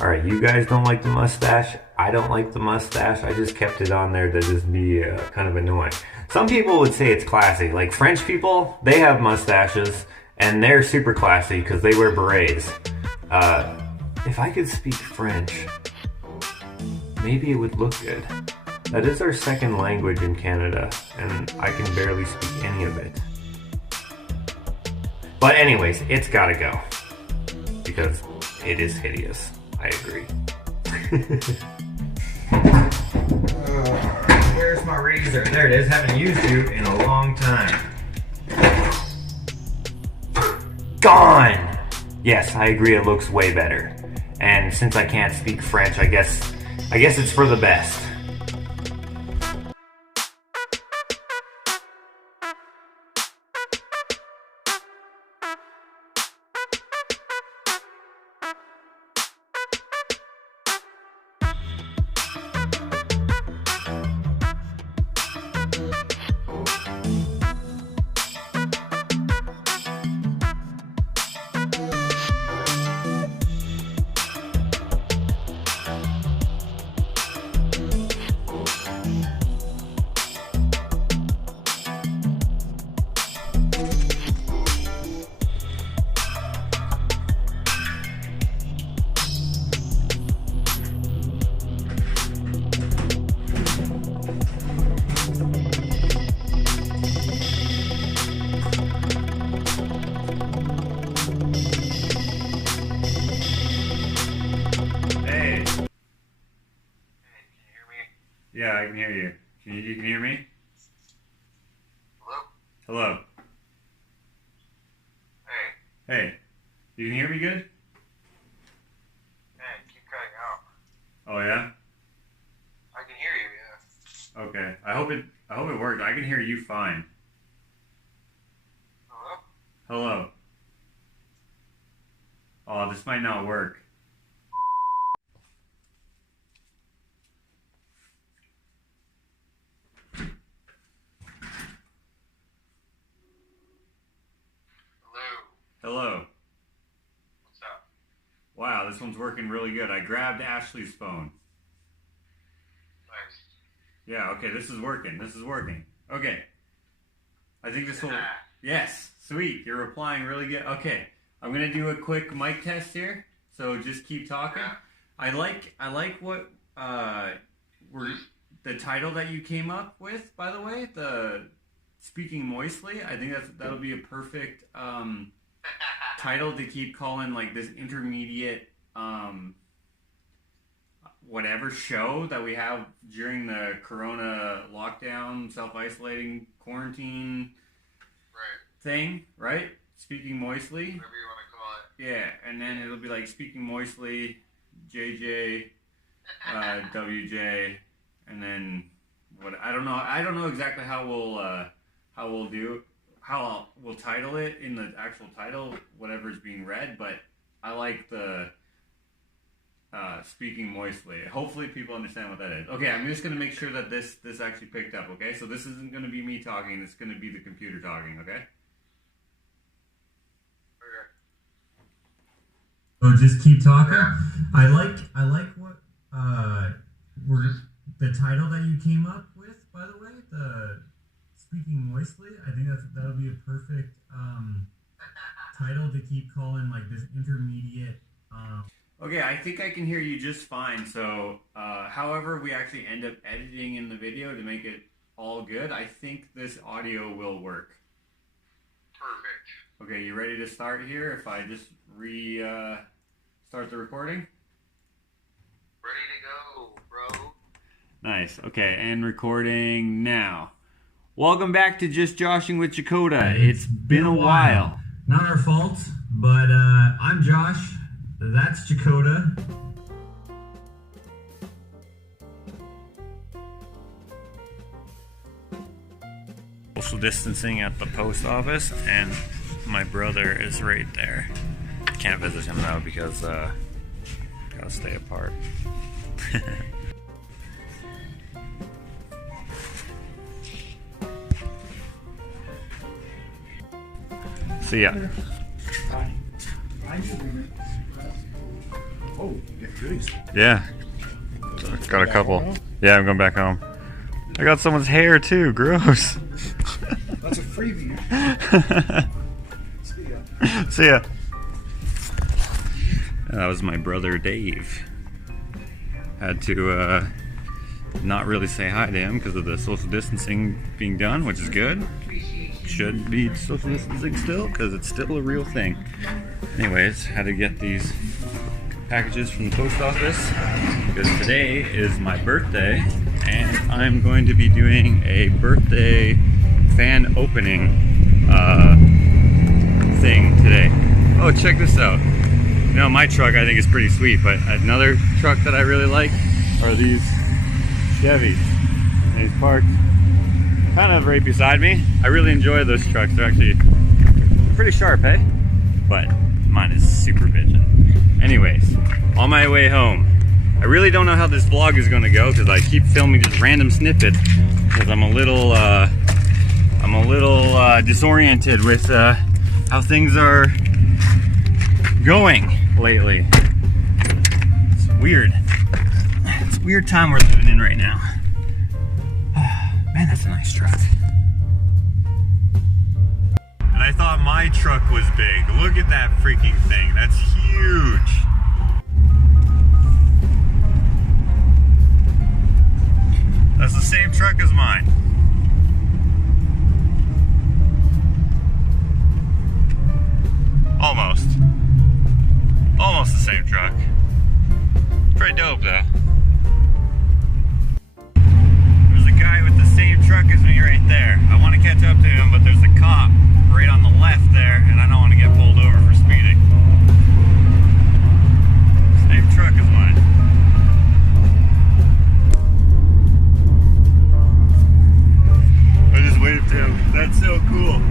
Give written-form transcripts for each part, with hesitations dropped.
Alright, you guys don't like the mustache. I don't like the mustache. I just kept it on there to just be kind of annoying. Some people would say it's classy. Like French people, they have mustaches and they're super classy because they wear berets. If I could speak French, maybe it would look good. That is our second language in Canada, and I can barely speak any of it. But anyways, it's gotta go. Because it is hideous. I agree. Where's my razor? There it is. Haven't used you in a long time. Gone! Yes, I agree. It looks way better. And since I can't speak French, I guess it's for the best. Yeah, I can hear you. You can hear me? Hello? Hello. Hey. Hey. You can hear me good? Man, keep cutting out. Oh yeah? I can hear you, yeah. Okay. I hope it worked. I can hear you fine. Hello? Hello. Oh, this might not work. Hello. What's up? Wow, this one's working really good. I grabbed Ashley's phone. Nice. Yeah, okay, this is working. Okay. I think this will... Yes, sweet. You're replying really good. Okay, I'm going to do a quick mic test here, so just keep talking. Yeah. I like what... the title that you came up with, by the way, the Speaking Moistly. I think that'll be a perfect... title to keep calling like this intermediate whatever show that we have during the corona lockdown, self-isolating quarantine thing, right? Speaking Moistly, whatever you want to call it. Yeah, and then it'll be like Speaking Moistly, JJWJ, and then what, I don't know exactly how we'll title it in the actual title, whatever's being read, but I like the Speaking Moistly. Hopefully people understand what that is. Okay, I'm just going to make sure that this actually picked up, okay? So this isn't going to be me talking, it's going to be the computer talking, okay? So just keep talking. Yeah. I like what the title that you came up with, by the way, the Speaking Moistly. I think that'll be a perfect title to keep calling like this intermediate. Okay, I think I can hear you just fine. So, however we actually end up editing in the video to make it all good, I think this audio will work. Perfect. Okay, you ready to start here? If I just start the recording? Ready to go, bro. Nice. Okay, and recording now. Welcome back to Just Joshing with Jakota. It's been a while. Not our fault, but I'm Josh. That's Jakota. Social distancing at the post office, and my brother is right there. Can't visit him now because gotta stay apart. See ya. Oh, yeah. Goodies. Yeah. Got a couple. Yeah, I'm going back home. I got someone's hair too. Gross. That's a freebie. See ya. See ya. That was my brother Dave. Had to not really say hi to him because of the social distancing being done, which is good. Should be social distancing still because it's still a real thing. Anyways, had to get these packages from the post office because today is my birthday and I'm going to be doing a birthday fan opening thing today. Oh, check this out. You know, my truck I think is pretty sweet, but another truck that I really like are these Chevys. And he's parked kind of right beside me. I really enjoy those trucks. They're actually pretty sharp, eh? But mine is super bitchin'. Anyways, on my way home. I really don't know how this vlog is gonna go because I keep filming just random snippets because I'm a little disoriented with how things are going lately. It's weird. It's a weird time we're living in right now. Man, that's a nice truck. And I thought my truck was big. Look at that freaking thing. That's huge. That's the same truck as mine. Almost. Almost the same truck. Pretty dope though. There's a guy with the same truck as me right there. I want to catch up to him, but there's a cop right on the left there, and I don't want to get pulled over for speeding. Same truck as mine. I just waved to him. That's so cool.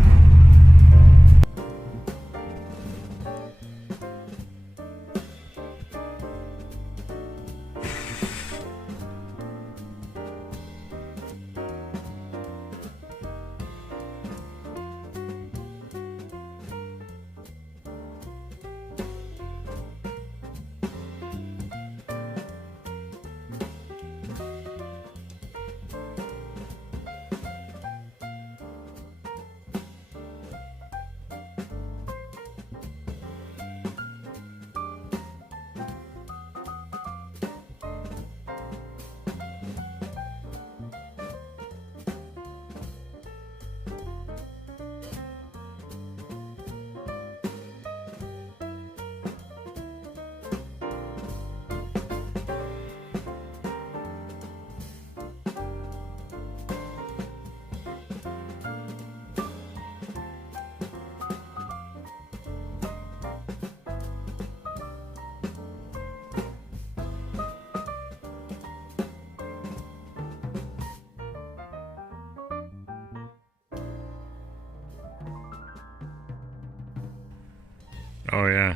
Oh yeah.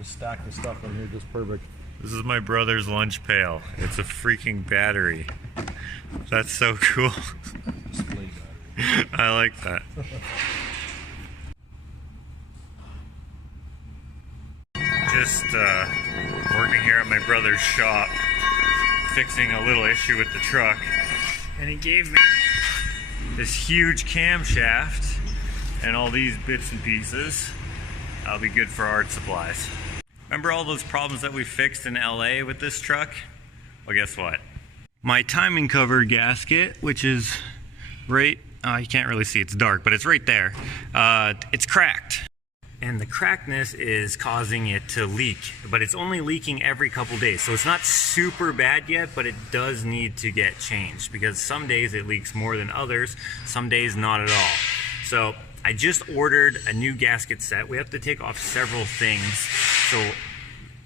Stack the stuff in here just perfect. This is my brother's lunch pail. It's a freaking battery. That's so cool. I like that. Just working here at my brother's shop, fixing a little issue with the truck. And he gave me this huge camshaft and all these bits and pieces. That'll be good for art supplies. Remember all those problems that we fixed in LA with this truck? Well, guess what? My timing cover gasket, which is right, you can't really see, it's dark, but it's right there. It's cracked. And the crackness is causing it to leak, but it's only leaking every couple days. So it's not super bad yet, but it does need to get changed because some days it leaks more than others, some days not at all. So I just ordered a new gasket set. We have to take off several things, so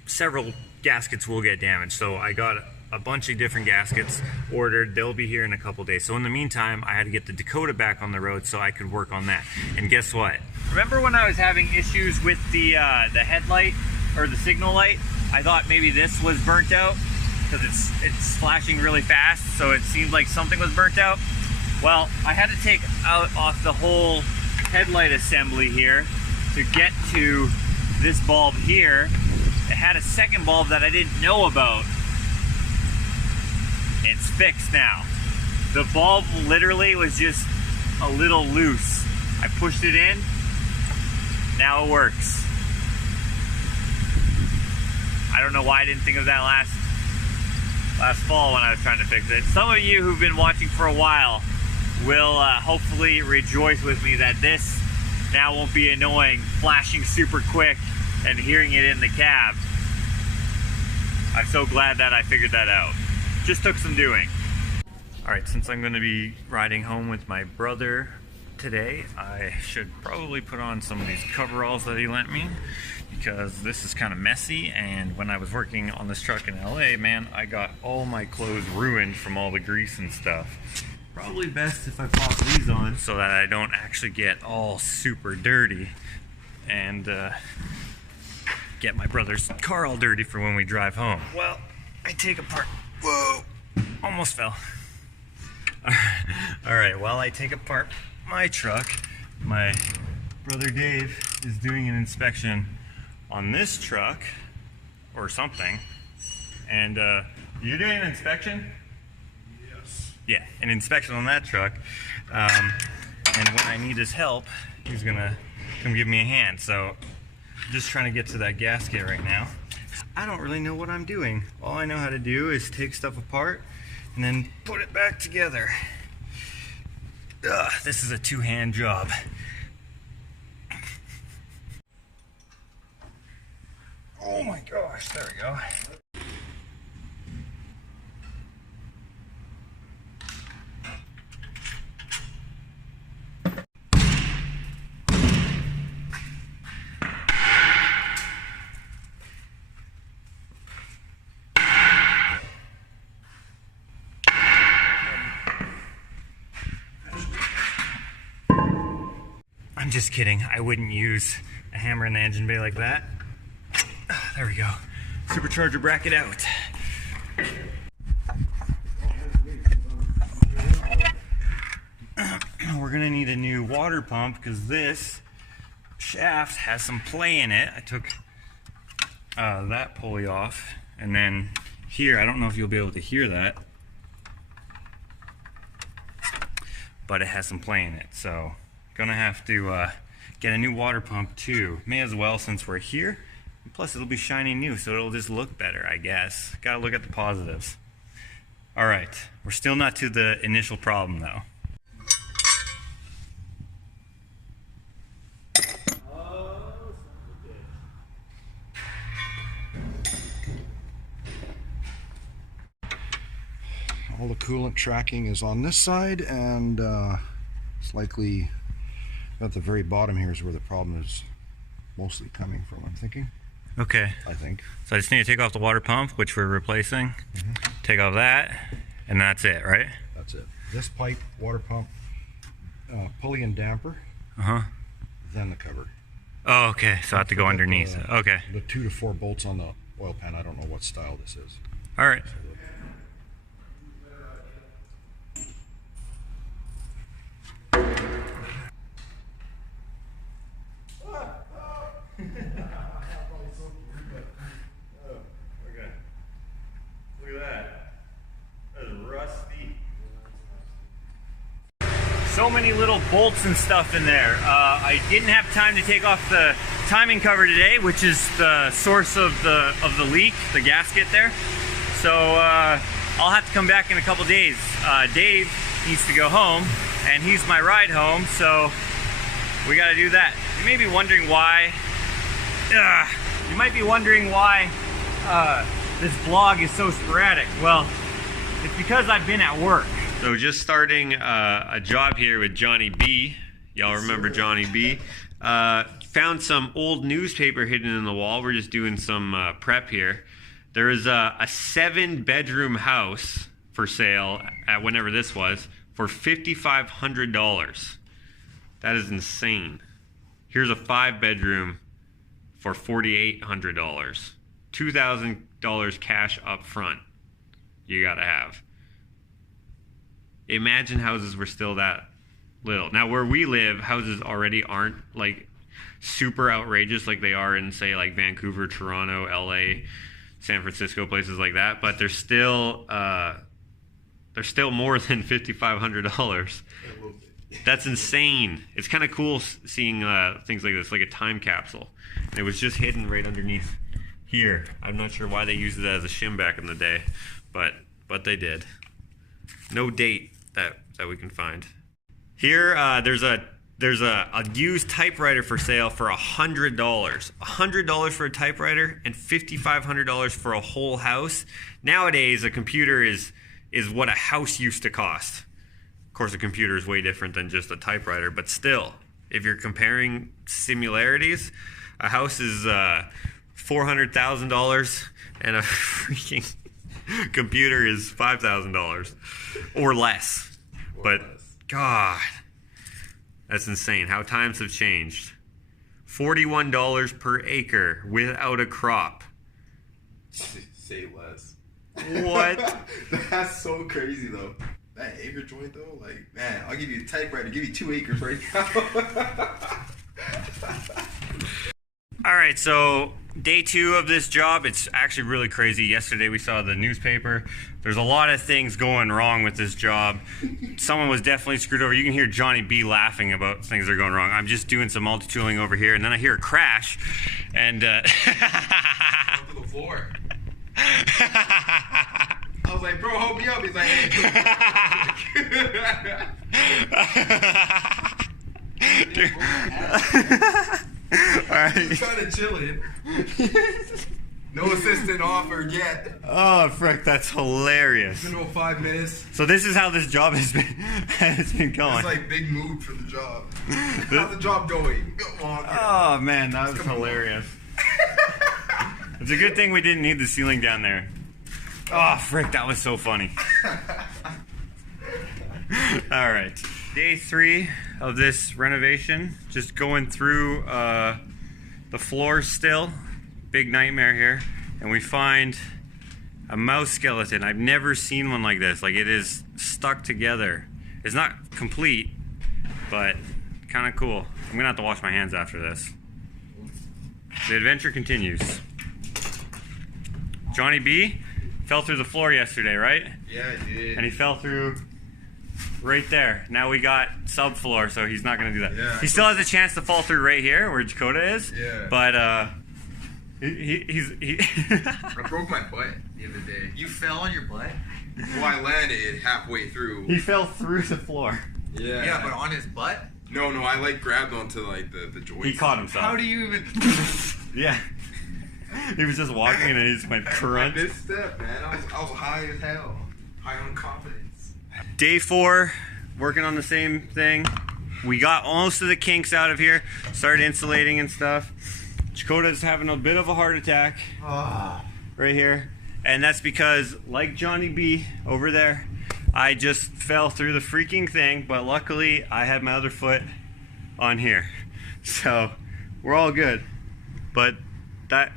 several gaskets will get damaged. So I got a bunch of different gaskets ordered. They'll be here in a couple days. So in the meantime, I had to get the Dakota back on the road so I could work on that. And guess what? Remember when I was having issues with the headlight or the signal light? I thought maybe this was burnt out because it's flashing really fast, so it seemed like something was burnt out. Well, I had to take off the whole headlight assembly here to get to this bulb here, it had a second bulb that I didn't know about. It's fixed now. The bulb literally was just a little loose. I pushed it in, now it works. I don't know why I didn't think of that last fall when I was trying to fix it. Some of you who've been watching for a while will hopefully rejoice with me that this now won't be annoying, flashing super quick and hearing it in the cab. I'm so glad that I figured that out. Just took some doing. All right, since I'm gonna be riding home with my brother today, I should probably put on some of these coveralls that he lent me, because this is kind of messy, and when I was working on this truck in LA, man, I got all my clothes ruined from all the grease and stuff. Probably best if I pop these on so that I don't actually get all super dirty and get my brother's car all dirty for when we drive home. Well, I take apart, whoa, almost fell. All right, while I take apart my truck, my brother Dave is doing an inspection on this truck or something. And you're doing an inspection? Yes. Yeah, an inspection on that truck. And when I need his help, he's gonna come give me a hand. So I'm just trying to get to that gasket right now. I don't really know what I'm doing. All I know how to do is take stuff apart and then put it back together. Ugh, this is a two-hand job. Oh my gosh, there we go. I'm just kidding. I wouldn't use a hammer in the engine bay like that. There we go. Supercharger bracket out. We're gonna need a new water pump because this shaft has some play in it. I took that pulley off, and then here, I don't know if you'll be able to hear that, but it has some play in it. So gonna have to get a new water pump too. May as well since we're here. Plus it'll be shiny new, so it'll just look better, I guess. Gotta look at the positives. All right, we're still not to the initial problem though. All the coolant tracking is on this side, and it's likely at the very bottom here is where the problem is mostly coming from, I'm thinking. Okay. I think. So I just need to take off the water pump, which we're replacing. Take off that, and that's it, right? That's it. This pipe, water pump, pulley and damper, then the cover. Oh, okay. So I have to go underneath. Okay. The 2 to 4 bolts on the oil pan. I don't know what style this is. All right. Look at that. That is rusty. So many little bolts and stuff in there. I didn't have time to take off the timing cover today, which is the source of the leak, the gasket there. So I'll have to come back in a couple days. Dave needs to go home, and he's my ride home, so we got to do that. You may be wondering why. You might be wondering why this vlog is so sporadic. Well, it's because I've been at work. So just starting a job here with Jonny B. Y'all remember Jonny B. Found some old newspaper hidden in the wall. We're just doing some prep here. There is a 7-bedroom house for sale at whenever this was for $5,500. That is insane. Here's a 5-bedroom for $4,800. $2,000 cash up front. You gotta have. Imagine houses were still that little. Now where we live, houses already aren't like, super outrageous like they are in, say, like Vancouver, Toronto, LA, San Francisco, places like that, but they're still more than $5,500. That's insane. It's kind of cool seeing things like this, like a time capsule. And it was just hidden right underneath here. I'm not sure why they used it as a shim back in the day, but they did. No date that we can find. Here, there's a used typewriter for sale for $100. $100 for a typewriter and $5,500 for a whole house. Nowadays, a computer is what a house used to cost. Of course, a computer is way different than just a typewriter, but still, if you're comparing similarities, a house is $400,000 and a freaking computer is $5,000 or less. But God, that's insane how times have changed. $41 per acre without a crop. Say less. What? That's so crazy though. That acre joint though, like, man, I'll give you a typewriter, give you 2 acres right now. All right, so day 2 of this job, it's actually really crazy. Yesterday we saw the newspaper. There's a lot of things going wrong with this job. Someone was definitely screwed over. You can hear Jonny B laughing about things that are going wrong. I'm just doing some multi-tooling over here, and then I hear a crash, and to the floor. I was like, bro, hold me up. He's like, hey. Alright. He's kind of chilling. No assistant offered yet. Oh, frick, that's hilarious. It's been about 5 minutes. So this is how this job has been going. It's like big mood for the job. How's the job going? Oh, man, that was hilarious. It's a good thing we didn't need the ceiling down there. Oh, frick, that was so funny. All right. Day 3 of this renovation. Just going through the floors still. Big nightmare here. And we find a mouse skeleton. I've never seen one like this. Like, it is stuck together. It's not complete, but kind of cool. I'm going to have to wash my hands after this. The adventure continues. Jonny B fell through the floor yesterday, right? Yeah, I did. And he fell through right there. Now we got subfloor, so he's not going to do that. Yeah. He still has a chance to fall through right here where Jakotas is. Yeah. But he's I broke my butt the other day. You fell on your butt? Well, I landed halfway through. he fell through the floor. Yeah. Yeah, but on his butt? No, I like grabbed onto like the joist. He caught himself. How do you even... Yeah. He was just walking and he just went crunch. This step, man. I was high as hell. High on confidence. Day 4, working on the same thing. We got most of the kinks out of here. Started insulating and stuff. Jakota's having a bit of a heart attack right here. And that's because, like Jonny B over there, I just fell through the freaking thing. But luckily, I had my other foot on here. So, we're all good. But that...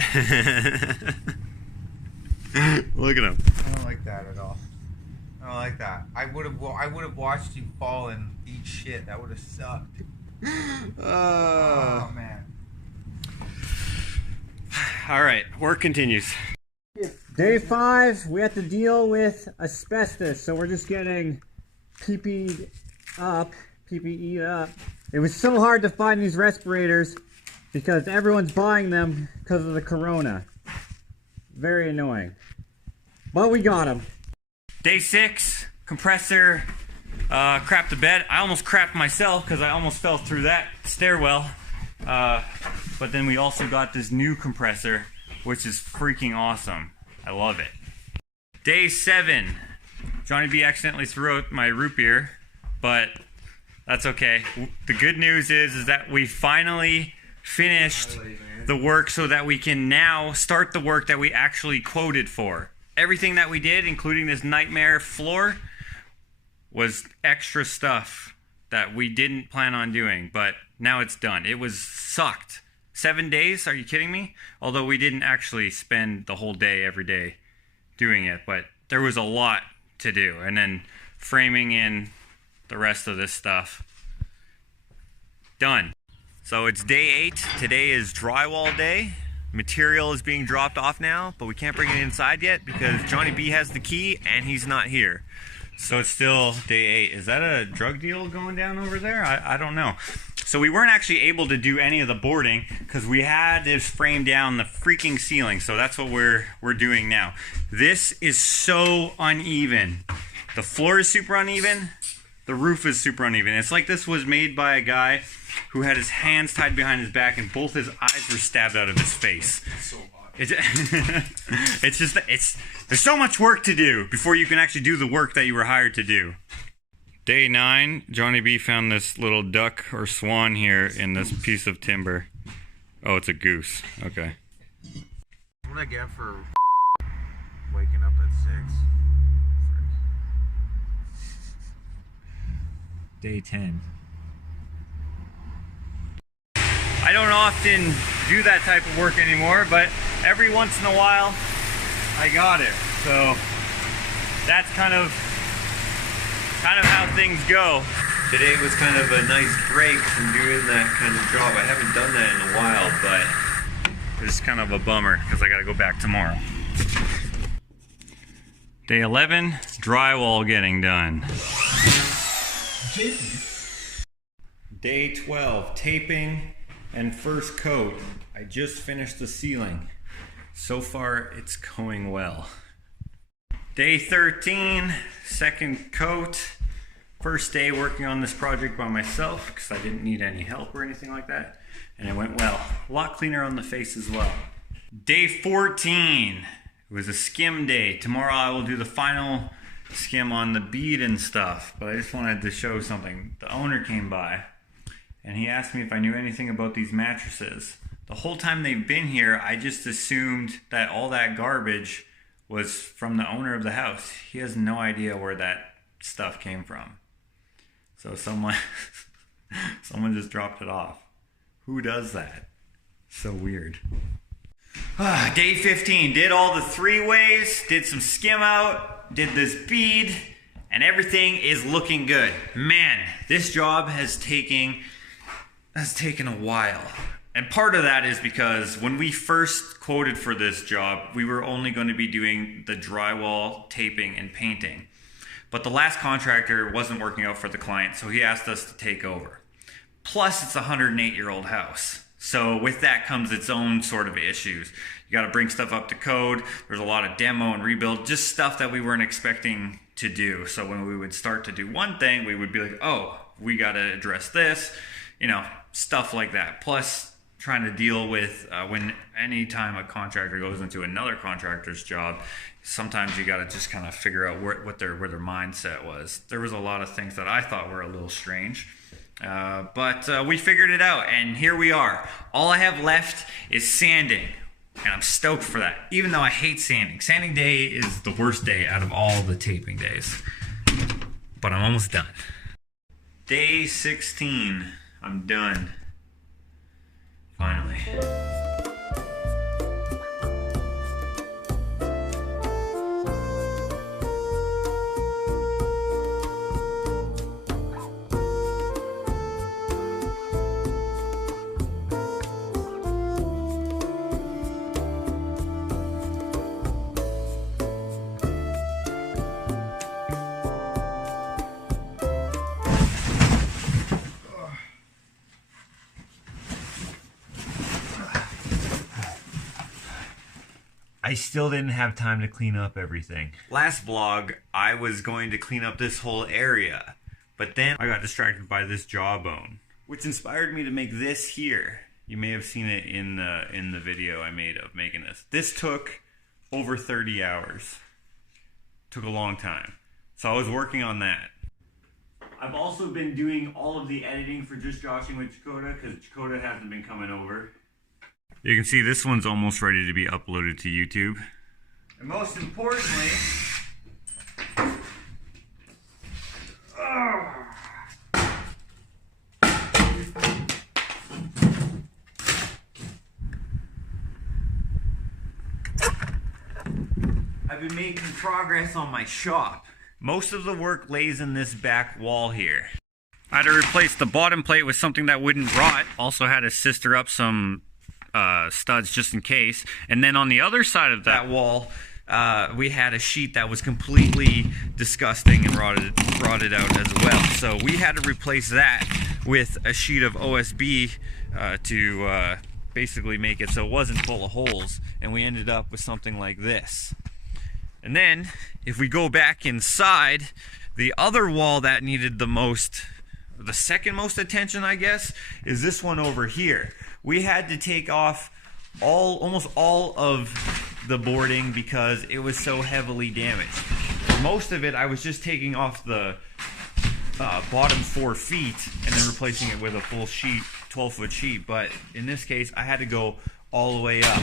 Look at him. I don't like that at all. I don't like that. I would have watched you fall and eat shit. That would have sucked. Oh, man. All right, work continues. Day 5, we have to deal with asbestos, so we're just getting PPE'd up. It was so hard to find these respirators because everyone's buying them because of the corona. Very annoying. But we got them. Day 6, compressor crapped the bed. I almost crapped myself because I almost fell through that stairwell. But then we also got this new compressor, which is freaking awesome. I love it. Day 7, Jonny B accidentally threw out my root beer, but that's okay. The good news is that we finally finished the work so that we can now start the work that we actually quoted for. Everything that we did, including this nightmare floor, was extra stuff that we didn't plan on doing, but now it's done. It was sucked. 7 days? Are you kidding me? Although we didn't actually spend the whole day every day doing it, but there was a lot to do. And then framing in the rest of this stuff. Done. So it's day 8. Today is drywall day. Material is being dropped off now, but we can't bring it inside yet because Jonny B has the key and he's not here. So it's still day 8. Is that a drug deal going down over there? I don't know. So we weren't actually able to do any of the boarding because we had to frame down the freaking ceiling. So that's what we're doing now. This is so uneven. The floor is super uneven. The roof is super uneven. It's like this was made by a guy who had his hands tied behind his back and both his eyes were stabbed out of his face. So hot. There's so much work to do before you can actually do the work that you were hired to do. Day 9, Jonny B found this little duck or swan here in this piece of timber. Oh, it's a goose. Okay. What did I get for waking up at 6? Day 10. I don't often do that type of work anymore, but every once in a while I got it. So that's kind of how things go. Today was kind of a nice break from doing that kind of job. I haven't done that in a while, but it's kind of a bummer because I got to go back tomorrow. Day 11, drywall getting done. Day 12, taping and first coat. I just finished the ceiling. So far, it's going well. Day 13, second coat. First day working on this project by myself because I didn't need any help or anything like that. And it went well. A lot cleaner on the face as well. Day 14, it was a skim day. Tomorrow I will do the final skim on the bead and stuff, but I just wanted to show something. The owner came by and he asked me if I knew anything about these mattresses. The whole time they've been here, I just assumed that all that garbage was from the owner of the house. He has no idea where that stuff came from. So someone just dropped it off. Who does that? So weird. Day 15, did all the 3-ways, did some skim out, did this bead, and everything is looking good. Man, this job has taken a while. And part of that is because when we first quoted for this job, we were only going to be doing the drywall, taping, and painting. But the last contractor wasn't working out for the client, so he asked us to take over. Plus, it's a 108-year-old house. So with that comes its own sort of issues. You got to bring stuff up to code. There's a lot of demo and rebuild, just stuff that we weren't expecting to do. So when we would start to do one thing, we would be like, oh, we got to address this, stuff like that. Plus, trying to deal with when any time a contractor goes into another contractor's job, sometimes you got to just kind of figure out where their mindset was. There was a lot of things that I thought were a little strange, but we figured it out, and here we are. All I have left is sanding, and I'm stoked for that, even though I hate sanding. Sanding day is the worst day out of all the taping days, but I'm almost done. Day 16, I'm done. Finally. I still didn't have time to clean up everything. Last vlog, I was going to clean up this whole area, but then I got distracted by this jawbone, which inspired me to make this here. You may have seen it in the video I made of making this. This took over 30 hours. Took a long time. So I was working on that. I've also been doing all of the editing for Just Joshing with Jakota because Jakota hasn't been coming over. You can see this one's almost ready to be uploaded to YouTube. And most importantly, I've been making progress on my shop. Most of the work lays in this back wall here. I had to replace the bottom plate with something that wouldn't rot. Also had to sister up some studs just in case. And then on the other side of that wall, we had a sheet that was completely disgusting and rotted out as well. So we had to replace that with a sheet of OSB to basically make it so it wasn't full of holes. And we ended up with something like this. And then if we go back inside, the other wall that needed the second most attention, I guess, is this one over here. We had to take off almost all of the boarding because it was so heavily damaged. For most of it, I was just taking off the bottom 4 feet and then replacing it with a full sheet, 12-foot sheet. But in this case, I had to go all the way up.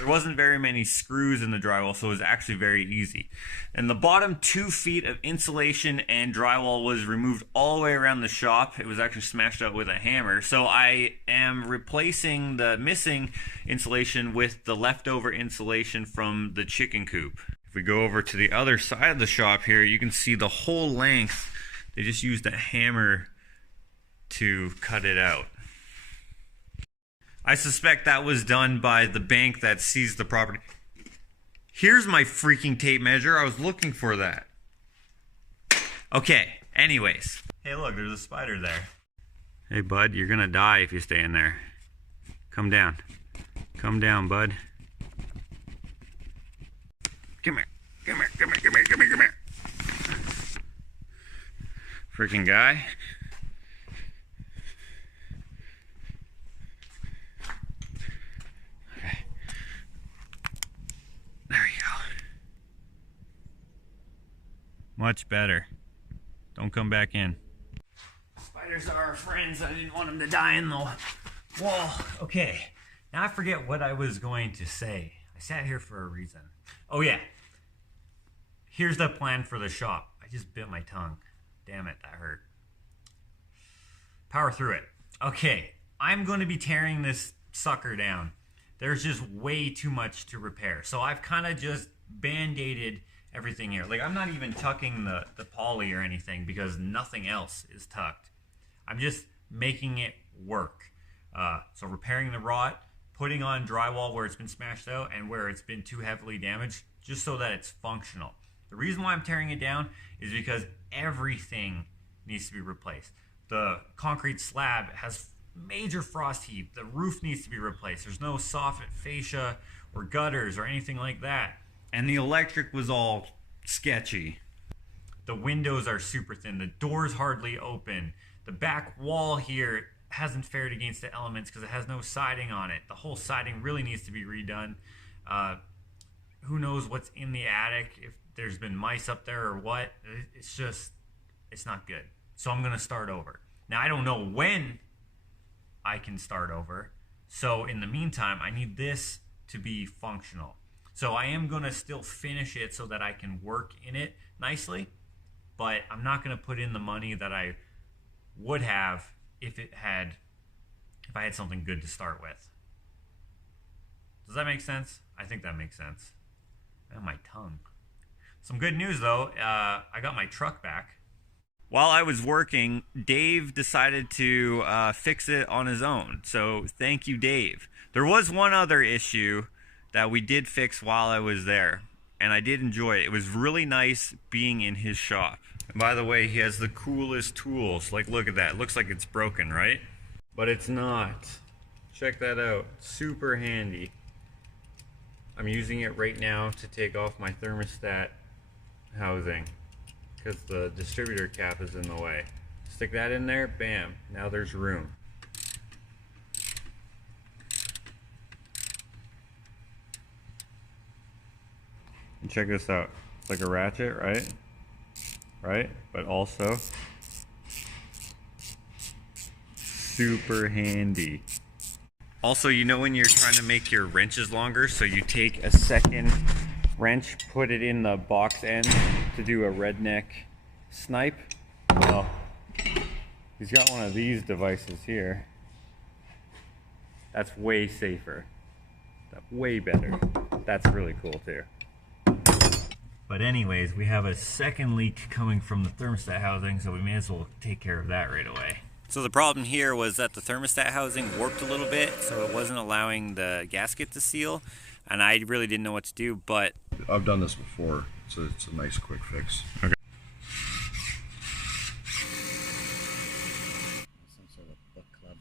There wasn't very many screws in the drywall, so it was actually very easy. And the bottom 2 feet of insulation and drywall was removed all the way around the shop. It was actually smashed out with a hammer. So I am replacing the missing insulation with the leftover insulation from the chicken coop. If we go over to the other side of the shop here, you can see the whole length. They just used a hammer to cut it out. I suspect that was done by the bank that seized the property. Here's my freaking tape measure. I was looking for that. Okay, anyways. Hey, look, there's a spider there. Hey, bud, you're gonna die if you stay in there. Come down. Come down, bud. Come here. Come here, come here, come here, come here, come here. Freaking guy. Much better. Don't come back in. Spiders are our friends. I didn't want them to die in the wall. Okay. Now I forget what I was going to say. I sat here for a reason. Oh yeah. Here's the plan for the shop. I just bit my tongue. Damn it, that hurt. Power through it. Okay. I'm going to be tearing this sucker down. There's just way too much to repair. So I've kind of just band-aided everything here. Like, I'm not even tucking the poly or anything because nothing else is tucked. I'm just making it work. So repairing the rot, putting on drywall where it's been smashed out and where it's been too heavily damaged, just so that it's functional. The reason why I'm tearing it down is because everything needs to be replaced. The concrete slab has major frost heave. The roof needs to be replaced. There's no soffit fascia or gutters or anything like that. And the electric was all sketchy. The windows are super thin. The doors hardly open. The back wall here hasn't fared against the elements because it has no siding on it. The whole siding really needs to be redone. Who knows what's in the attic, if there's been mice up there or what. It's not good. So I'm going to start over. Now, I don't know when I can start over. So in the meantime, I need this to be functional. So I am going to still finish it so that I can work in it nicely, but I'm not going to put in the money that I would have if I had something good to start with. Does that make sense? I think that makes sense. And my tongue. Some good news though, I got my truck back. While I was working, Dave decided to fix it on his own. So thank you, Dave. There was one other issue that we did fix while I was there, and I did enjoy it. It was really nice being in his shop. And by the way, he has the coolest tools. Like, look at that. It looks like it's broken, right? But it's not. Check that out. Super handy. I'm using it right now to take off my thermostat housing because the distributor cap is in the way. Stick that in there, bam, now there's room. And check this out. It's like a ratchet, right? Right? But also super handy. Also, you know when you're trying to make your wrenches longer, so you take a second wrench, put it in the box end to do a redneck snipe? Well, he's got one of these devices here. That's way safer. That's way better. That's really cool too. But anyways, we have a second leak coming from the thermostat housing, so we may as well take care of that right away. So the problem here was that the thermostat housing warped a little bit, so it wasn't allowing the gasket to seal, and I really didn't know what to do, but... I've done this before, so it's a nice quick fix. Okay. Some sort of book club.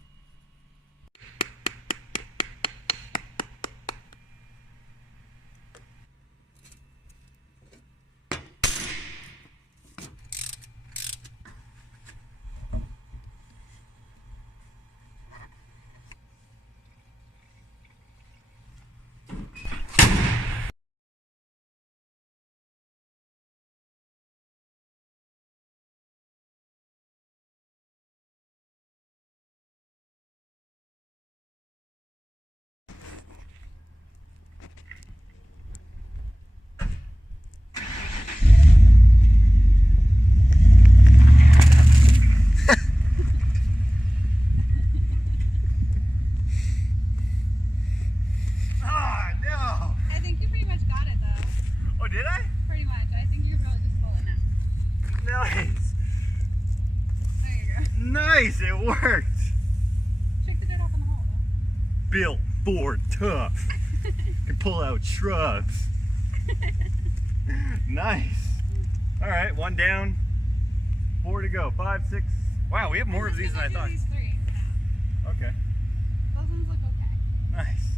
Nice, it worked. Shake the dirt off in the hole, though. Built for tough. Can pull out shrubs. Nice. All right, one down, 4 to go. 5, 6. Wow, we have more of these than I thought. These 3 now. Okay. Those ones look okay. Nice.